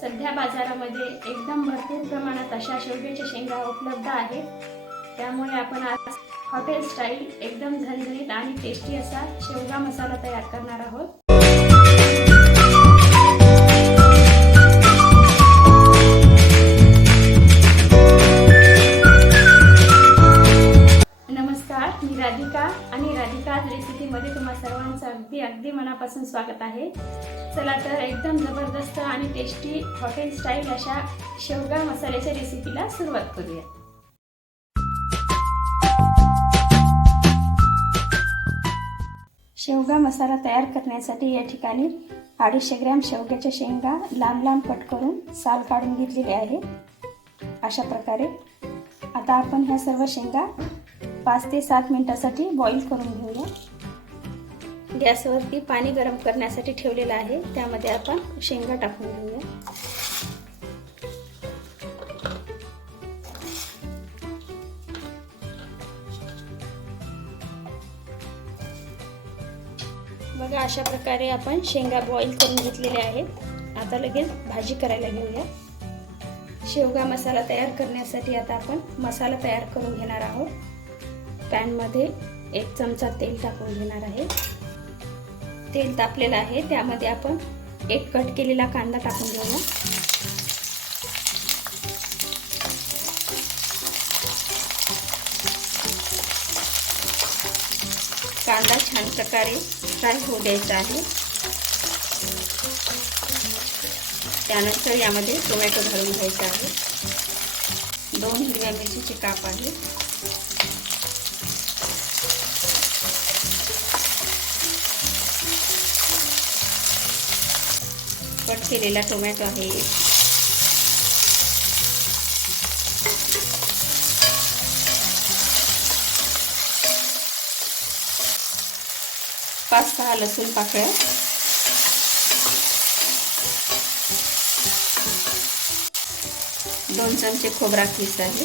सध्या बाजारामध्ये एकदम भरपूर प्रमाणात अशा शेवग्याच्या शेंगा उपलब्ध आहेत. त्यामुळे आपण आज हॉटेल स्टाईल एकदम झणझणीत आणि टेस्टी असा शेवगा मसाला तयार करणार आहोत. नमस्कार मी राधिका आणि राधिका रेसिपीमध्ये तुम्हा सर्वांचं अगदी अगदी मनापासून स्वागत आहे. चला तर एकदम जबरदस्त आणि टेस्टी हॉटेल स्टाईल अशा शेवगा मसाल्याच्या रेसिपीला सुरुवात करूया. शेवगा मसाला तयार करण्यासाठी या ठिकाणी अडीचशे ग्रॅम शेवग्याच्या शेंगा लांब लांब कट करून साल काढून घेतलेले आहे. अशा प्रकारे आता आपण ह्या सर्व शेंगा पाच ते सात मिनिटासाठी बॉईल करून घेऊया. गॅसवरती पाणी गरम करण्यासाठी ठेवलेलं आहे. त्यामध्ये आपण शेंगा टाकून घेऊया. बघा अशा प्रकारे आपण शेंगा बॉईल करून घेतलेल्या आहेत. आता लगेच भाजी करायला घेऊया. शेवगा मसाला तयार करण्यासाठी आता आपण मसाला तयार करून घेणार आहोत. पॅनमध्ये एक चमचा तेल टाकून घेणार आहे. तेल तापलेलं आहे त्यामध्ये आपण एक कट केलेला कांदा टाकून घेऊया कांदा छान प्रकारे फ्राय होऊ द्यायचा आहे. त्यानंतर यामध्ये टोमॅटो घालून घ्यायचा आहे. दोन हिरव्या मिरचीचे काप आहे कट केलेला टोमॅटो आहे. पाच सहा लसूण पाकळ्या. दोन चमचे खोबरा किस आहे.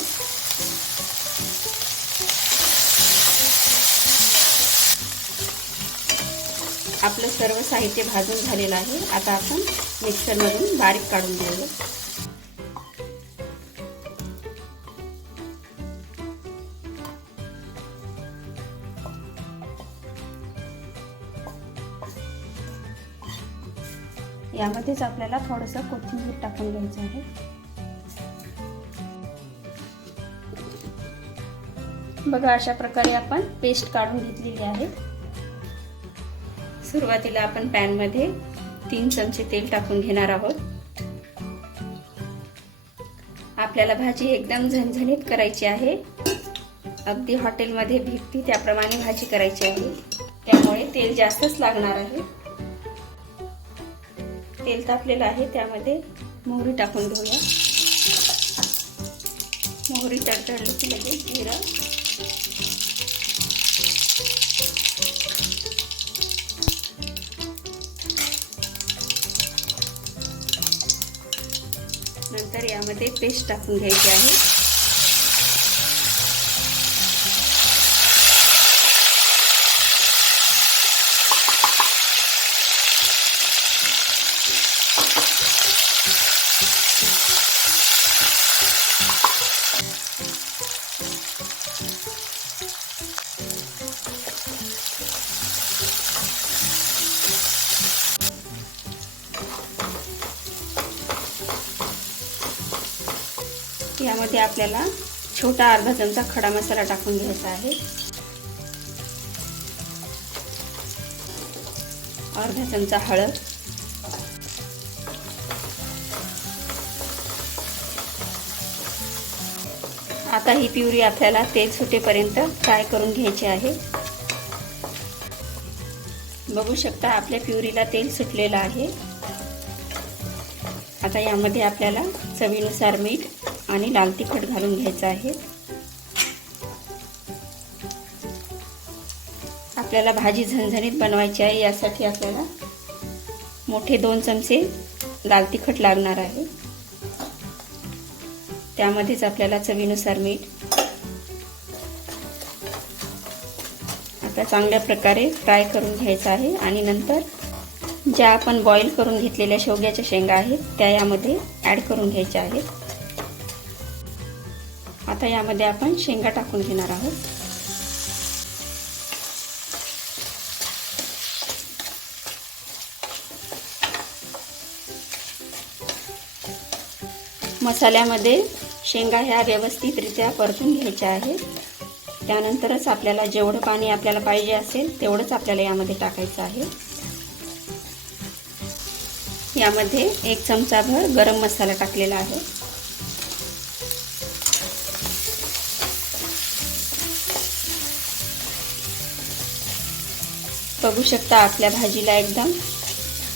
आपलं सर्व साहित्य भाजून झालेलं आहे. आता आपण मिक्सरमधून बारीक काढून घेऊया. यामध्येच आपल्याला थोडंसं कोथिंबीर टाकून घ्यायचं आहे. बघा अशा प्रकारे आपण पेस्ट काढून घेतलेली आहे. सुरुवातीला आपण पॅनमध्ये तीन चमचे तेल टाकून घेणार आहोत. आपल्याला भाजी एकदम झणझणीत करायची आहे. अगदी हॉटेलमध्ये भेटती त्याप्रमाणे भाजी करायची आहे. त्यामुळे तेल जास्तच लागणार आहे. तेल तापलेलं आहे त्यामध्ये मोहरी टाकून घेऊया. मोहरी तडतडली की लगेच जिरं. नंतर यामध्ये पेस्ट टाकून घ्यायची आहे. यामध्ये आपल्याला छोटा अर्धा चमचा खडा मसाला टाकून घ्यायचा आहे. अर्धा चमचा हळद. आता ही प्युरी आपल्याला तेल सुटेपर्यंत फ्राय करून घ्यायची आहे. बघू शकता आपल्या प्युरीला तेल सुटलेलं आहे. आता यामध्ये आपल्याला चवीनुसार मीठ आणि लाल तिखट घालून घ्यायचं आहे. आपल्याला भाजी झणझणीत बनवायची आहे यासाठी आपल्याला मोठे दोन चमचे लाल तिखट लागणार आहे. त्यामध्येच आपल्याला चवीनुसार मीठ. आता चांगल्या प्रकारे फ्राय करून घ्यायचं आहे आणि नंतर ज्या आपण बॉईल करून घेतलेल्या शेवग्याच्या शेंगा आहेत त्या यामध्ये ॲड करून घ्यायच्या आहेत. आता यामध्ये आपण शेंगा टाकून घेणार आहोत. मसाल्यामध्ये शेंगा ह्या व्यवस्थितरित्या परतून घ्यायच्या आहेत. त्यानंतरच आपल्याला जेवढं पाणी आपल्याला पाहिजे असेल तेवढंच आपल्याला यामध्ये टाकायचं आहे. यामध्ये एक चमचाभर गरम मसाला टाकलेला आहे. बघू शकता आपल्या भाजीला एकदम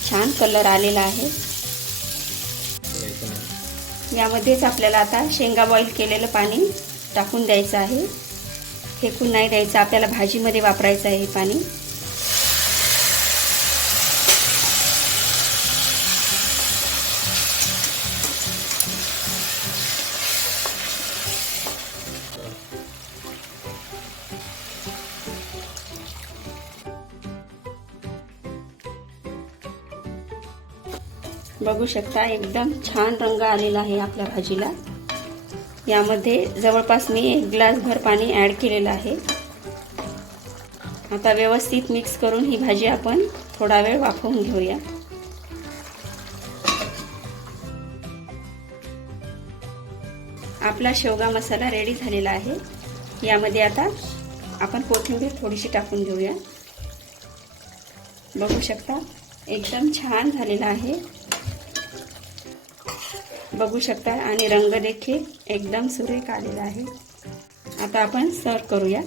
छान कलर आलेला आहे. यामध्येच आपल्याला आता शेंगा बॉईल केलेलं पाणी टाकून द्यायचं आहे. फेकून नाही द्यायचं आपल्याला भाजीमध्ये वापरायचं आहे हे पाणी. बघू शकता एकदम छान रंग आलेला आहे आपल्या भाजीला. यामध्ये जवळपास मी एक ग्लासभर पाणी ॲड केलेलं आहे. आता व्यवस्थित मिक्स करून ही भाजी आपण थोडा वेळ वाफवून घेऊया. आपला शेवगा मसाला रेडी झालेला आहे. यामध्ये आता आपण कोथिंबीर थोडीशी टाकून घेऊया. बघू शकता एकदम छान झालेला आहे. बघू शकता आणि रंग देखील एकदम सुरेख आलेला आहे. आता आपण सर्व करूया.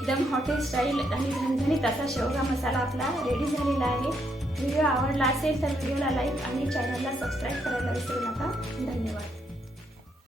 एकदम हॉटेल स्टाईल आणि झणझणीत असा शेवगा मसाला आपला रेडी झालेला आहे. व्हिडिओ आवडला असेल तर व्हिडिओला लाईक आणि चॅनलला सबस्क्राईब करायला विसरू नका. धन्यवाद.